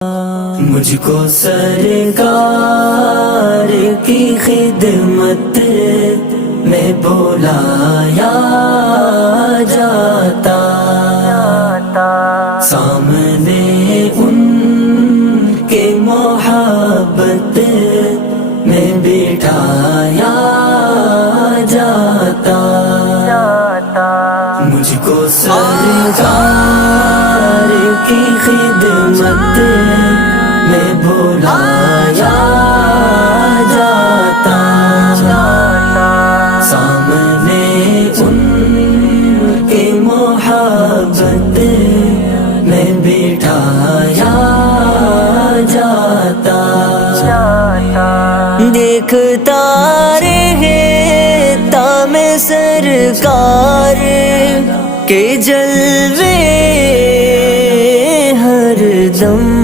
مجھ کو سرکار کی خدمت میں بلایا جاتا، سامنے ان کے محبت میں بٹھایا جاتا، مجھ کو سرکار کی خدمت میں بلایا جاتا، سامنے ان کے محبت میں بٹھایا جاتا، دیکھتا رہتا میں سرکار کے جلوے ہر دم،